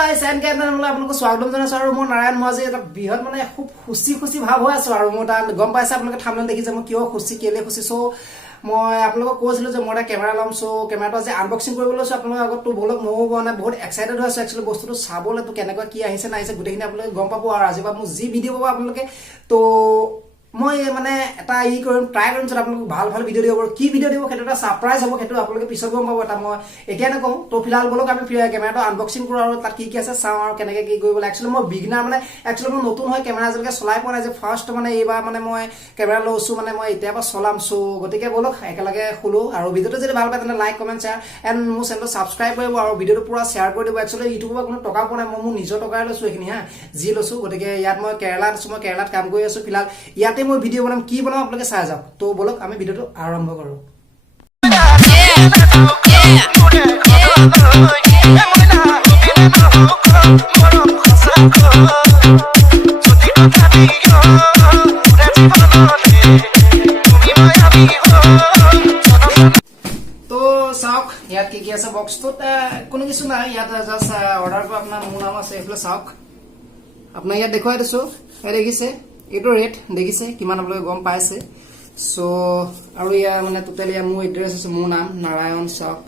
guys and কেনেলে আপোনালোক স্বাগতম জনাইছো আৰু মই নাৰায়ণ মজি এটা বিহত মানে খুব খুচি ভাৱ হৈ আছে আৰু মই তাত গম পাইছে আপোনালোকে থামনেল দেখিছে মই কিয় খুচি কেলে খুচি সো মই আপোনালোকক কৈছিলো যে মই এটা কেমেৰা লম সো কেমেৰাটো আজি আনবক্সিং কৰিবলৈ লৈছো আপোনালোকৰ আগত তো বলক মই মানে বহুত এক্সাইটেড হৈ আছো একচুৱেলি বস্তুটো চাবলৈ তো কেনেকুৱা কি আহিছে না আহিছে গোটেইখিনি আপোনালোকে গম পাব আৰু আজিবা মই যি ভিডিঅ' পাব আপোনালোকে তো মই মানে এটা কৰিম ট্ৰাই কৰিম যে আপোনালোক ভাল ভিডিঅ' দিব কি ভিডিঅ' দিব সেইটো এটা সাৰপ্ৰাইজ হ'ব সেইটো আপোনালোকে পিছত গম পাব এটা মই এতিয়া নকওঁ তো ফিলহাল বলক আমি কেমেৰাটো আনবক্সিং কৰো আৰু তাত কি আছে চাওঁ আৰু কেনেকৈ কি কৰিব লাগে একচুৱেলি মই বিগিনাৰ মানে একচুৱেলি মই নতুন হয় কেমেৰা আজিলৈকে চলাই পোৱা নাই যে ফাৰ্ষ্ট মানে এইবাৰ মানে মই কেমেৰা লৈছো মানে মই এতিয়াৰ পৰা চলাম সো গতিকে বলক একেলগে খুলো আৰু ভিডিঅ'টো যদি ভাল পায় তেনে লাইক কমেণ্ট শ্বেয়াৰ এণ্ড মোৰ চেনেলটো ছাবস্ক্ৰাইব কৰিব আৰু ভিডিঅ'টো পুৰা শ্বেয়াৰ কৰি দিব একচুৱেলি ইউটিউবৰ পৰা কোনো টকা পোৱা নাই মই মোৰ নিজৰ টকাৰে লৈছো এইখিনি হা যি লৈছো গতিকে ইয়াত মই কেৰালাত আছো মই কেৰালাত কাম কৰি আছো ফিলহাল ইয়াতে মই ভিডিঅ' বনাম কি বনাম আপোনালোকে চাই যাওক তো বলক আমি ভিডিঅ'টো আৰম্ভ কৰো তো চাওক ইয়াত কি আছে বক্সটোত কোনো কিছু নাই ইয়াত জাষ্ট অৰ্ডাৰটো আপোনাৰ মোৰ নাম আছে এইফালে চাওক আপোনাৰ ইয়াত দেখুৱাই দিছো দেখিছে এইটো ৰেট দেখিছে কিমান আপোনালোকে গম পাইছে সো আৰু ইয়াৰ মানে টোটেল ইয়াৰ মোৰ এড্ৰেছ আছে মোৰ নাম নাৰায়ণ চাওক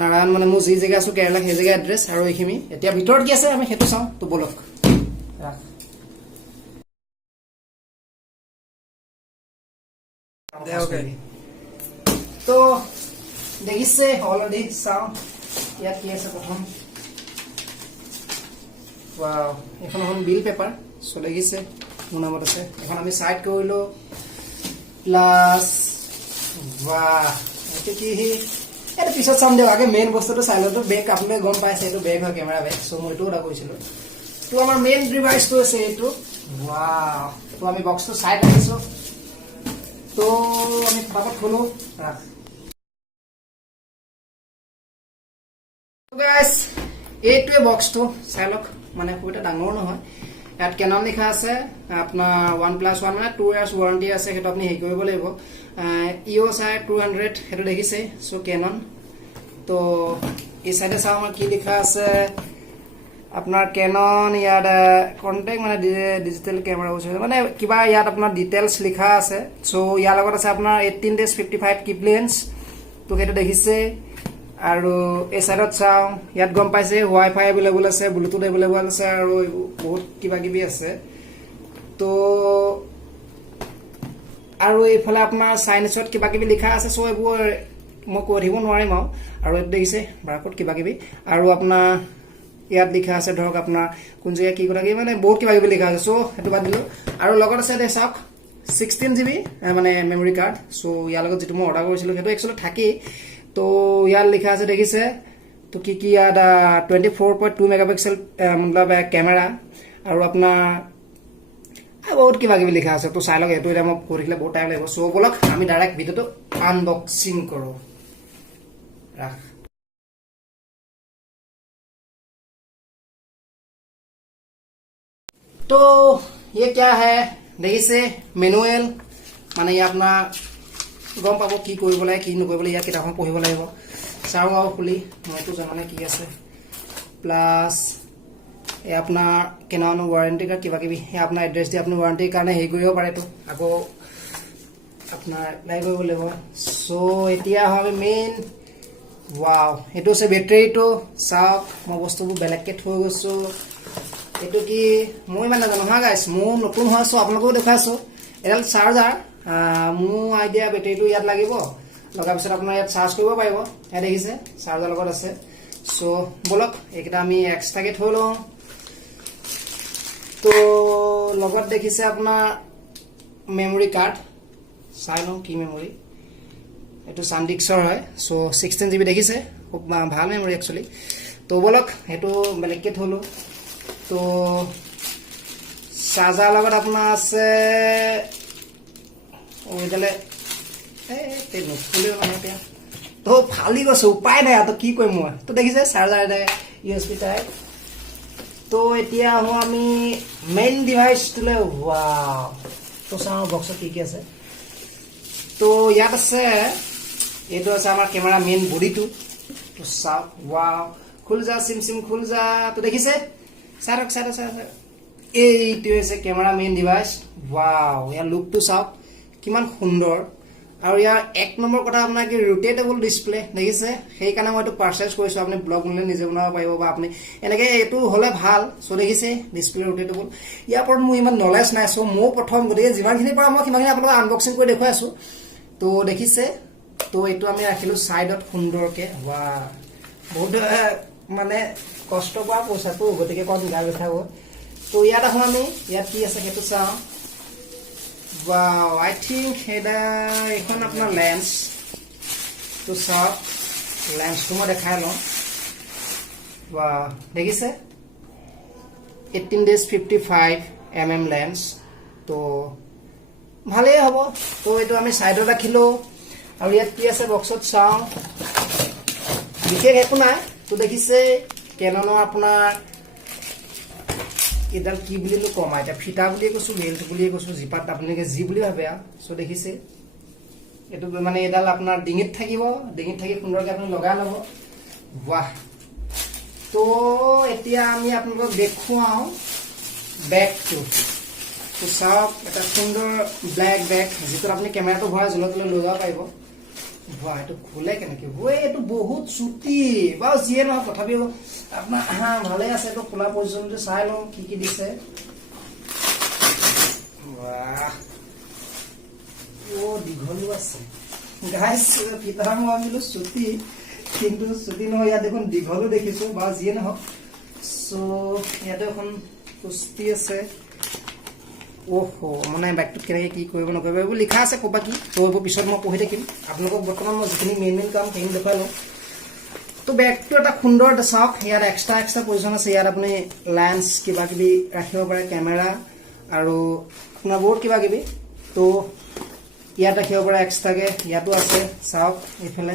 নাৰায়ণ মানে মোৰ যি জেগা আছো কেৰালা সেই জেগা এড্ৰেছ আৰু এইখিনি এতিয়া ভিতৰত কি আছে আমি সেইটো চাওঁ তো বলক তো দেখিছে অলৰেডি চাওঁ ইয়াত কি আছে প্ৰথম ওয়াও এখন এখন বিল পেপাৰ সো দেখিছে মোৰ নামত আছে এখন আমি সাইড কৰিলো প্লাস বাহ এটো কি এটা পিছত চাম দিও আগে মেইন বস্তুটো চাই লতো বেগ আপুনি গম পাইছে এটো বেগ হয় কেমেৰা বেগ সো মই এটো ওটা কৈছিলো তো আমাৰ মেইন ডিভাইসটো আছে এটো ওয়াও তো আমি বক্সটো সাইড ৰাখিছো তো আমি ফটাফট খোলো ৰাখ তো গাইস এইটোৱে বক্সটো চাই লওক মানে খুব এটা ডাঙৰ নহয় ইয়াত কেনন লিখা আছে আপোনাৰ 1+1 মানে 2 ইয়াৰ্স ওয়াৰেন্টি আছে হেতু আপুনি হেই কৰিব লাগিব ইওএস আই 200 হেতু দেখিছে সো কেনন তো এই সাইডে চাও আমাৰ কি লিখা আছে আপোনাৰ কেনন ইয়াত কন্টাক্ট মানে ডিজিটাল কেমেৰা হৈছে মানে কিবা ইয়াত আপোনাৰ ডিটেইলছ লিখা আছে সো ইয়াৰ লগত আছে আপোনাৰ 18 days 55 কিপ লেন্স তো হেতু দেখিছে আৰু এই সাইডত চাও ইয়াত গম পাইছে ওয়াইফাই अवेलेबल আছে ব্লুটুথ अवेलेबल আছে আৰু বহুত কিবা কিবি আছে তো আৰু এইফালে আপোনাৰ সাইনছত কিবা কিবি লিখা আছে সো এইবোৰ মই কৈ দিব নোৱাৰিম আৰু এত দেখিছে বাৰকোড কিবা কিবি আৰু আপোনাৰ ইয়াত লিখা আছে ধৰক আপোনাৰ কোন জেগা কি কথা কি মানে বহুত কিবা কিবি লিখা আছে সো হেতু বাদ দিলো আৰু লগত আছে দে চাওক 16GB মানে মেমৰি কাৰ্ড সো ইয়াৰ লগত যেটো মই অৰ্ডাৰ কৰিছিলো হেতু একচুৱেলি থাকি তো ইয়াৰ লিখা আছে দেখিছে তো কি ইয়াত 24.2 মেগাপিক্সেল मतलब কেমেৰা আৰু আপোনাৰ বহুত কিবা কিবি লিখা আছে তো চাই লওক এটো এটা মই কৰিলে বহুত টাইম লাগিব সো বলক আমি ডাইৰেক্ট ভিডিওটো আনবক্সিং কৰো ৰাখ तो ये क्या है देखिसे मैनुअल মানে ये अपना গম পাবো কি কৰিব লাগে কি নকৰিব লাগে ইয়াত কিতাপখন পঢ়িব লাগিব চাও আৰু খুলি মইতো জানানে কি আছে প্লাস এই আপোনাৰ কেনন ওয়াৰেন্টি কাৰ্ড কিবা কিবি এই আপোনাৰ এড্ৰেছ দি আপুনি ওয়াৰেন্টিৰ কাৰণে হেই কৰিব পাৰে তো আকৌ আপোনাৰ এপ্লাই কৰিব লাগিব সো এতিয়া আমি মেইন ওয়াও এটো আছে বেটাৰীটো চাওক মই বস্তুবোৰ বেলেগকে থৈ গৈছো এটো কি মই মানে জানো হা গাইস মই নতুন হৈছো আপোনালোকক দেখাইছো এডাল চাৰ্জাৰ মোৰ আইডিয়া বেটাৰীটো ইয়াত লাগিব লগাৰ পিছত আপোনাৰ ইয়াত চাৰ্জ কৰিব পাৰিব এই দেখিছে চাৰ্জাৰ লগত আছে সো বলক এইটা আমি এক্সট্ৰাকে থৈ লওঁ তো লগত দেখিছে আপোনাৰ মেমৰি কাৰ্ড চাই লওঁ কি মেমৰি এটো সানডিস্কৰ হয় সো 16GB দেখিছে খুব ভাল মেমৰি একচুয়ালি তো বলক এটো বেলেগকে থলো তো চাৰ্জাৰ লগত আপোনাৰ আছে ওইদালে তে নখুলিও মানে এতিয়া তো ফালি গৈছে উপায় নাই তো কি কৰিম মই তো দেখিছে চাৰ্জাৰ এটা ইউএসবি টাইপ তো এতিয়া আমি মেইন ডিভাইস তুলে ওয়াও তো চাও বক্সত কি আছে তো ইয়াত আছে এইটো আছে আমাৰ কেমেৰা মেইন বডিটো তো চাওক ওয়াও খুল যা সিম খুল যা তো দেখিছে চাৰক এইটো হৈছে কেমেৰা মেইন ডিভাইচ ওয়াও ইয়াৰ লুকটো চাওক কিমান সুন্দৰ আৰু ইয়াৰ এক নম্বৰ কথা আপোনাৰ কি ৰোটেটেবল ডিসপ্লে দেখিছে সেই কাৰণে মই এইটো পাৰচেজ কৰিছো আপুনি ব্লগ বনালে নিজে বনাব পাৰিব বা আপুনি এনেকে এইটো হলে ভাল সো দেখিছে ডিসপ্লে ৰোটেটেবল ইয়াৰ ওপৰত মোৰ ইমান নলেজ নাই সো মই প্ৰথম গতিকে যিমানখিনি পৰা মই কিমানখিনি আপোনাক আনবক্সিং কৰি দেখুৱাই আছো তো দেখিছে তো এইটো আমি ৰাখিলো সাইডত সুন্দৰকে ৱা বহুত মানে কষ্ট কৰা পইচাটো গতিকে কোন গা বিখাব তো ইয়াত আহো আমি ইয়াত কি আছে সেইটো চাওঁ wow I think এখন আপোনাৰ লেন্স তো সব লেন্স তো মই দেখাই লওঁ wow দেখিছে 18 days 55 mm লেন্স তো ভালেই হ'ব তো এইটো আমি সাইডত ৰাখিলো আৰু ইয়াত কি আছে বক্সত চাওঁ বিশেষ একো নাই তো দেখিছে কেননৰ আপোনাৰ এডাল কি বুলি কম এটা ফিটা বুলি কৈছো বেল্ট বুলি কৈছো জিপাত আপোনালোকে জি বুলি ভাবে সো দেখিছে এটো মানে এডাল আপোনাৰ ডিঙিত থাকি সুন্দৰকৈ আপুনি লগাই লব বাহ তো এতিয়া আমি আপোনালোকক দেখুৱাও বেগটো তো চাওক এটা সুন্দৰ ব্ল্যাক বেগ যেটো আপুনি কেমেৰাটো ভৰাই জলত লৈ যাব পাৰিব বাহ এটো খুলে কেনেকৈ ওই এটো বহুত চুটি বা যিয়ে নহয় তথাপিও আপোনাৰ ভালে আছে তো খোলা পজিশনটো চাই লওঁ কি দিছে বাহ ও দীঘলো আছে গাইস ফিটা মই ভাবিলো চুটি কিন্তু চুটি নহয় ইয়াত দেখোন দীঘলো দেখিছো বা যিয়ে নহওক সো ইয়াতে এখন কুস্তি আছে ওহো মানে ব্যাগটোত কেনেকৈ কি কৰিব নকৰিব এইবোৰ লিখা আছে ক'বা কি তো এইবোৰ পিছত মই পঢ়ি থাকিম আপোনালোকক বৰ্তমান মই যিখিনি মেইন কাম সেইখিনি দেখাই লওঁ তো ব্যাগটো এটা সুন্দৰ চাওক ইয়াত এক্সট্ৰা পজিশন আছে ইয়াত আপুনি লেন্স কিবা কিবি ৰাখিব পাৰে কেমেৰা আৰু আপোনাৰ বহুত কিবা কিবি তো ইয়াত ৰাখিব পাৰে এক্সট্ৰাকে ইয়াতো আছে চাওক এইফালে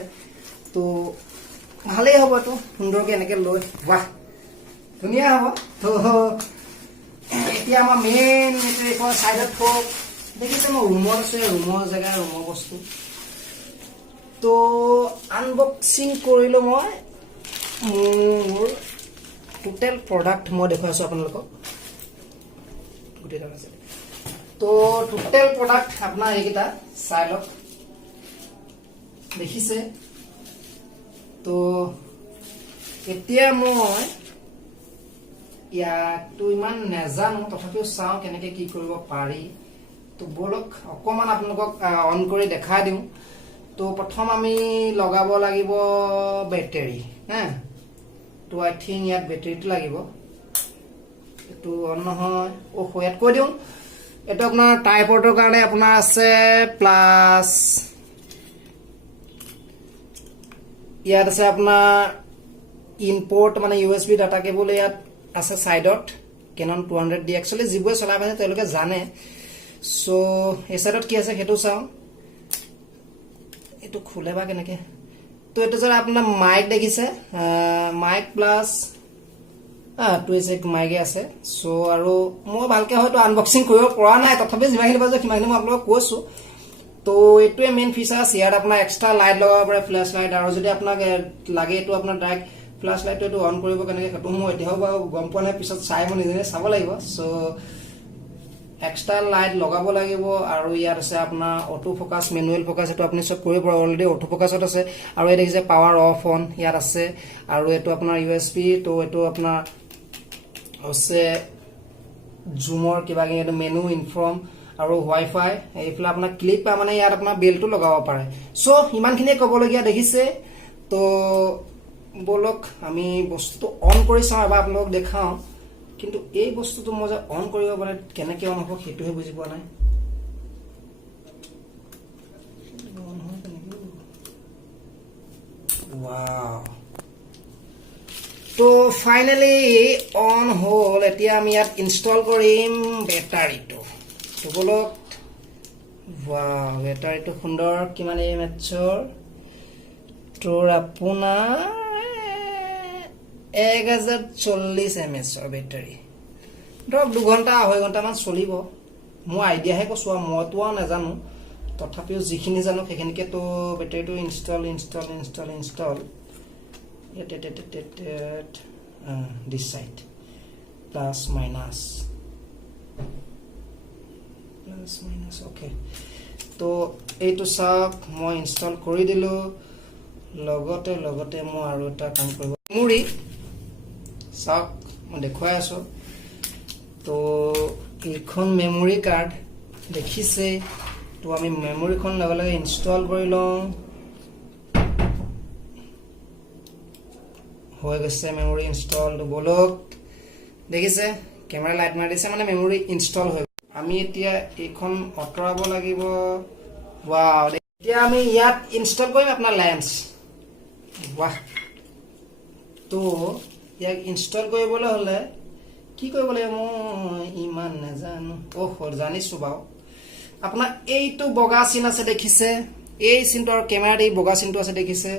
তো ভালেই হ'ব এইটো সুন্দৰকৈ এনেকৈ লৈ বাহ ধুনীয়া হ'ব তো এতিয়া আমাৰ মেইন এইটো সাইডত থওক দেখিছে মই ৰুমত আছে ৰুমৰ জেগা ৰুমৰ বস্তু তো আনবক্সিং কৰিলো মই মোৰ টোটেল প্ৰডাক্ট মই দেখুৱাইছো আপোনালোকক তো টোটেল প্ৰডাক্ট আপোনাৰ এইকেইটা চাই লওক দেখিছে তো এতিয়া মই ইয়াতো ইমান নেজানো তথাপিও চাওঁ কেনেকৈ কি কৰিব পাৰি তো বলক অকমান আপোনালোকক অন কৰি দেখাই দিওঁ তো প্ৰথম আমি লগাব লাগিব বেটাৰী হা তো আই থিংক ইয়াত বেটাৰীটো লাগিব এইটো অন নহয় ওহো ইয়াত কৈ দিওঁ এইটো আপোনাৰ টাইপৰ্টৰ কাৰণে আপোনাৰ আছে প্লাছ ইয়াত আছে আপোনাৰ ইম্পৰ্ট মানে USB ডাটা কেবল ইয়াত আছে সাইডত Canon 200D একচুয়ালি যিবোৰে চলাই পাইছে তেওঁলোকে জানে সো এই সাইডত কি আছে হেতু চাও এটো খুলে বা কেনেকে তো এটো যদি আপোনাৰ মাইক দেখিছে মাইক প্লাস তো এসে মাইকে আছে সো আৰু মই ভালকে হয়তো আনবক্সিং কৰিব পৰা নাই তথাপি যিমানখিনি পাইছো কিমানখিনি মই আপোনাক কৈছো তো এটোৱে মেইন ফিচাৰ আছে ইয়াত আপোনাৰ এক্সট্ৰা লাইট লগাব পাৰে ফ্ল্যাশ লাইট আৰু যদি আপোনাক লাগে এটো আপোনাৰ ডাইৰেক্ট ফ্ল্যাশ লাইটটো অন কৰিব কেনেকৈ হেতু মই এতিয়াও বা গম পোৱা নাই পিছত চাই মই নিজে চাব লাগিব সো এক্সট্ৰা লাইট লগাব লাগিব আৰু ইয়াত আছে আপোনাৰ অটো ফোকাস ম্যানুয়াল ফোকাস এটো আপুনি সব কৰিব পাৰে অলৰেডি অটো ফোকাসত আছে আৰু এই দেখিছে পাৱাৰ অফ অন ইয়াত আছে আৰু এটো আপোনাৰ USB তো এটো আপোনাৰ আছে জুমৰ কিবা কিবি মেনু ইনফৰ্ম আৰু ওয়াইফাই এইফালে আপোনাৰ ক্লিপ মানে ইয়াত আপোনাৰ বেলটো লগাব পাৰে সো ইমানখিনি ক'বলগীয়া দেখিছে তো বলক আমি বস্তুটো অন কৰি চাওঁ এবাৰ আপোনালোকক দেখাও কিন্তু এই বস্তুটো মই যে অন কৰিব পাৰে কেনেকৈ অন হ'ব হেতুহে বুজি পোৱা নাই ওয়াও তো ফাইনালি অন হল এতিয়া আমি ইয়াত ইনষ্টল কৰিম বেটাৰীটো তো বলক ওয়াও বেটাৰীটো সুন্দৰ কিমান এমএচৰ তোৰ আপোনাৰ 1040 mAh বেটাৰী ধৰক 2 ঘণ্টা 2.5 ঘণ্টা মান চলিব মই আইডিয়াহে কৈছো মইতো নাজানো তথাপিও যিখিনি জানো সেইখিনিকে তো বেটাৰীটো install this side plus minus okay তো এইটো চাওক মই ইনষ্টল কৰি দিলো লগতে মই আৰু এটা কাম কৰিব মেমৰি চাওক মই দেখুৱাই আছো তো এইখন মেমৰি কাৰ্ড দেখিছে তো আমি মেমৰিখন লগে লগে ইনষ্টল কৰি লওঁ হৈ গৈছে মেমৰি ইনষ্টল তো বলক দেখিছে কেমেৰা লাইট মাৰি দিছে মানে মেমৰি ইনষ্টল হৈ আমি এতিয়া এইখন অতৰাব লাগিব ওয়াও এতিয়া আমি ইয়াত ইনষ্টল কৰিম আপোনাৰ লেন্স বাহ তো ইয়াক ইনষ্টল কৰিবলৈ হলে কি কৰিব লাগিব মই ইমান নাজানো জানিছো বাও আপোনাৰ এইটো বগা চিন আছে দেখিছে এই চিনটো আৰু কেমেৰাত এই বগা চিনটো আছে দেখিছে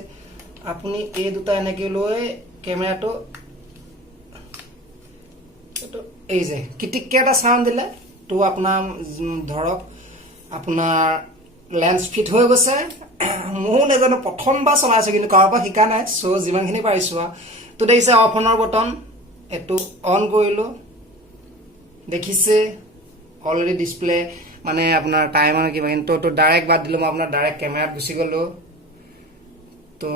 আপুনি এই দুটা এনেকে লৈ কেমেৰাটো তো এই যে কিটিককে এটা সাউন্ড দিলে তো আপোনাৰ ধৰক আপোনাৰ লেন্স ফিট হৈ গৈছে মই নেজানো প্ৰথমবাৰ চলাইছো কিন্তু কাৰোবাৰ পৰা শিকা নাই সো যিমানখিনি পাৰিছো তো দেখিছে অফ অনৰ বটন এটো অন কৰিলো দেখিছে অলৰেডি ডিসপ্লে মানে আপোনাৰ টাইমাৰ কিবা কিন্তু ডাইৰেক্ট বাদ দিলো মই আপোনাৰ ডাইৰেক্ট কেমেৰাত গুছি গলো তো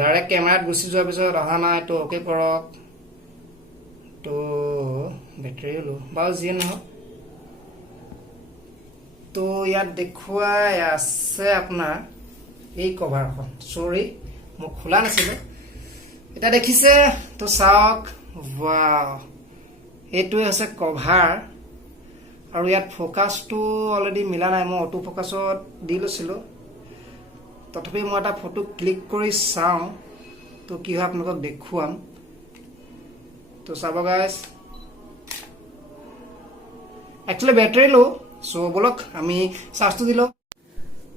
ডাইৰেক্ট কেমেৰাত গুছি যোৱাৰ পিছত অহা নাই তো ওকে কৰক তো বেটাৰি লো বাও যি নহওক তো ইয়াত দেখুৱাই আছে আপোনাৰ এই কভাৰখন সৰি মই খোলা নাছিল এটা দেখিছে তো চাওক ওয়াও এইটো আছে কভাৰ আৰু ইয়াত ফোকাসটো অলৰেডি মিলা নাই মই অটো ফোকাসত দি লৈছিলো তথাপি মই এটা ফটো ক্লিক কৰি চাওঁ তো কি হয় আপোনালোকক দেখুৱাম তো চাব গাইস একচুয়ালি ব্যাটাৰি লো সো বলক আমি চাৰ্জটো দিলো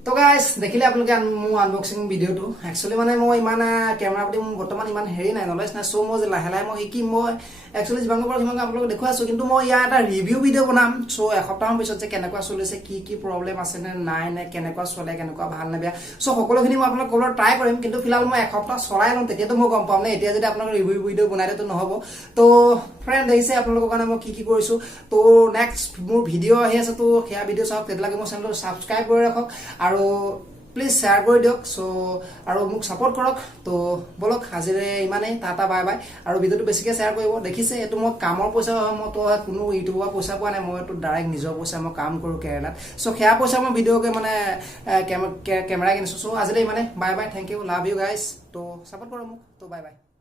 তো গাইস দেখিলে আপোনালোকে মোৰ আনবক্সিং ভিডিওটো একচুয়ালি মানে মই ইমান কেমেৰা প্ৰতি মোৰ বৰ্তমান ইমান হেৰি নাই নলেজ নাই সো মই লাহে লাহে মই শিকিম মই একচুয়ালি যিমানক পৰা যিমানক আপোনালোকক দেখুৱাইছো কিন্তু মই ইয়াৰ এটা ৰিভিউ ভিডিও বনাম সো এসপ্তাহৰ পিছত যে কেনেকুৱা চলিছে কি প্ৰবলেম আছে নে নাই নে কেনেকুৱা চলে কেনেকুৱা ভাল নে বেয়া সো সকলোখিনি মই আপোনালোকক ক'বলৈ ট্ৰাই কৰিম কিন্তু ফিলহাল মই এসপ্তাহ চলাই লম তেতিয়াতো মই গম পাম নে এতিয়া যদি আপোনালোক ৰিভিউ ভিডিও বনাই দিটো নহব তো ফ্ৰেন্ড দেখিছে আপোনালোকৰ কাৰণে মই কি কৰিছো তো নেক্সট মোৰ ভিডিও আহি আছে তো হেয়া ভিডিও চাওক তেতিয়ালৈকে মোৰ চেনেলটো সাবস্ক্ৰাইব কৰি ৰাখক আৰু প্লিজ শেয়াৰ কৰি দিয়ক সো আৰু মোক সাপোৰ্ট কৰক তো বলক আজিৰে ইমানে টাটা বাই বাই আৰু ভিডিওটো বেছিকৈ শেয়াৰ কৰিব দেখিছে এটো মই কামৰ পইচা মই তো কোনো ইউটিউবৰ পইচা পোৱা নাই মই তো ডাইৰেক্ট নিজৰ পইচা মই কাম কৰো কেৰালাত সো হেয়া পইচা মই ভিডিওকে মানে কেমেৰা কিনিছো সো আজিৰে ইমানে bye bye thank you love you guys তো সাপোৰ্ট কৰক মোক তো বাই বাই